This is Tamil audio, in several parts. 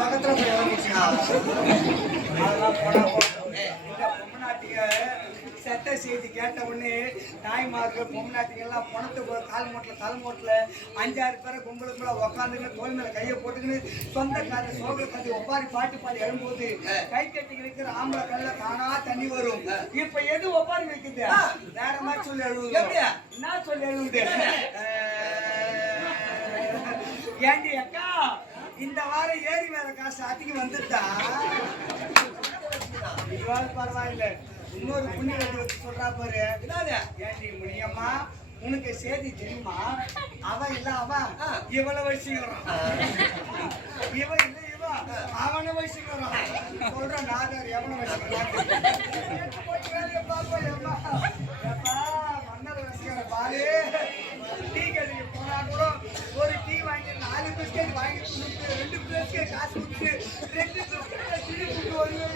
பக்கத்துல போய் வந்துச்சுன்னா சட்ட செய்தி கேட்ட உடனே தாய்மார்கள் பொம்மநாட்டிகள் எல்லாம் பணத்து கால் மூட்டில் தலைமூட்டில் 5-6 பேரை கும்பலுக்குள்ள உக்காந்துன்னு தோல் மேல கையை போட்டுக்கின்னு சொந்த காதை சோக கதை ஒப்பாரி பாட்டு பாடி எழும்போது கை கட்டி இருக்கிற ஆம்பளை கல்ல தானா தண்ணி வரும். இப்ப எது ஒப்பாரி வைக்குது? வேற மாதிரி சொல்லி எழுதுது. எப்படியா என்ன சொல்லி எழுதுது? ஏண்டி அக்கா இந்த வாரம் ஏரி வேற காசு அதிகம் வந்துட்டா பரவாயில்ல. இன்னொரு புண்ணி வச்சு சொல்றா பாரு. ஏண்டி முடியம்மா உனக்கு செய்தி தெரியுமா? அவன் இல்ல அவன் இவனை வச்சுக்கிறான், இவன் இல்ல இவன் அவனை வச்சுக்கிறான். சொல்றான் நாதார் எவனை வச்சுக்கிறான். மன்னர் வச்சுக்கிற பாரு. டீ கடைக்கு போனா கூட ஒரு டீ வாங்கி 4 பிஸ்கெட் வாங்கி கொடுத்து 2 பிஸ்கெட் காசு கொடுத்து 2 பிஸ்கெட் திருப்பி வருவேன்.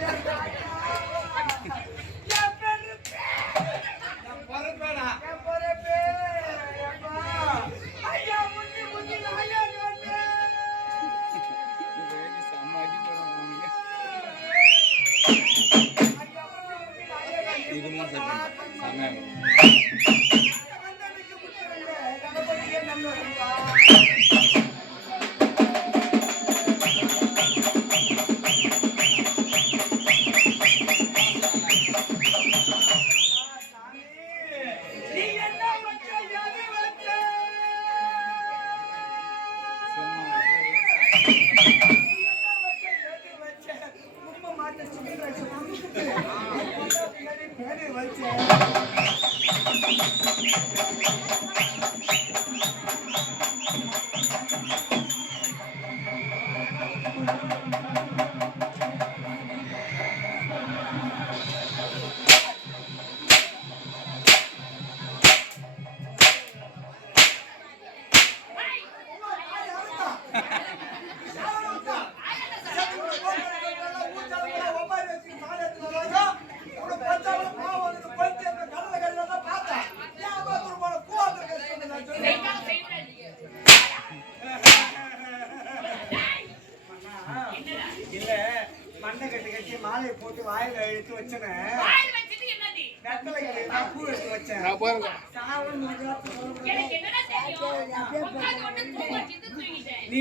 மண்ணை கட்டி கட்டி மாலையை போட்டு வாயில எடுத்து வச்சேன். பூ எடுத்து வச்சேன். நீ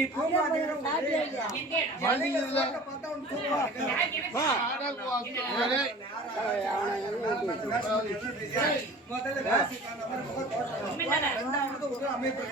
முதல்ல அமைப்பு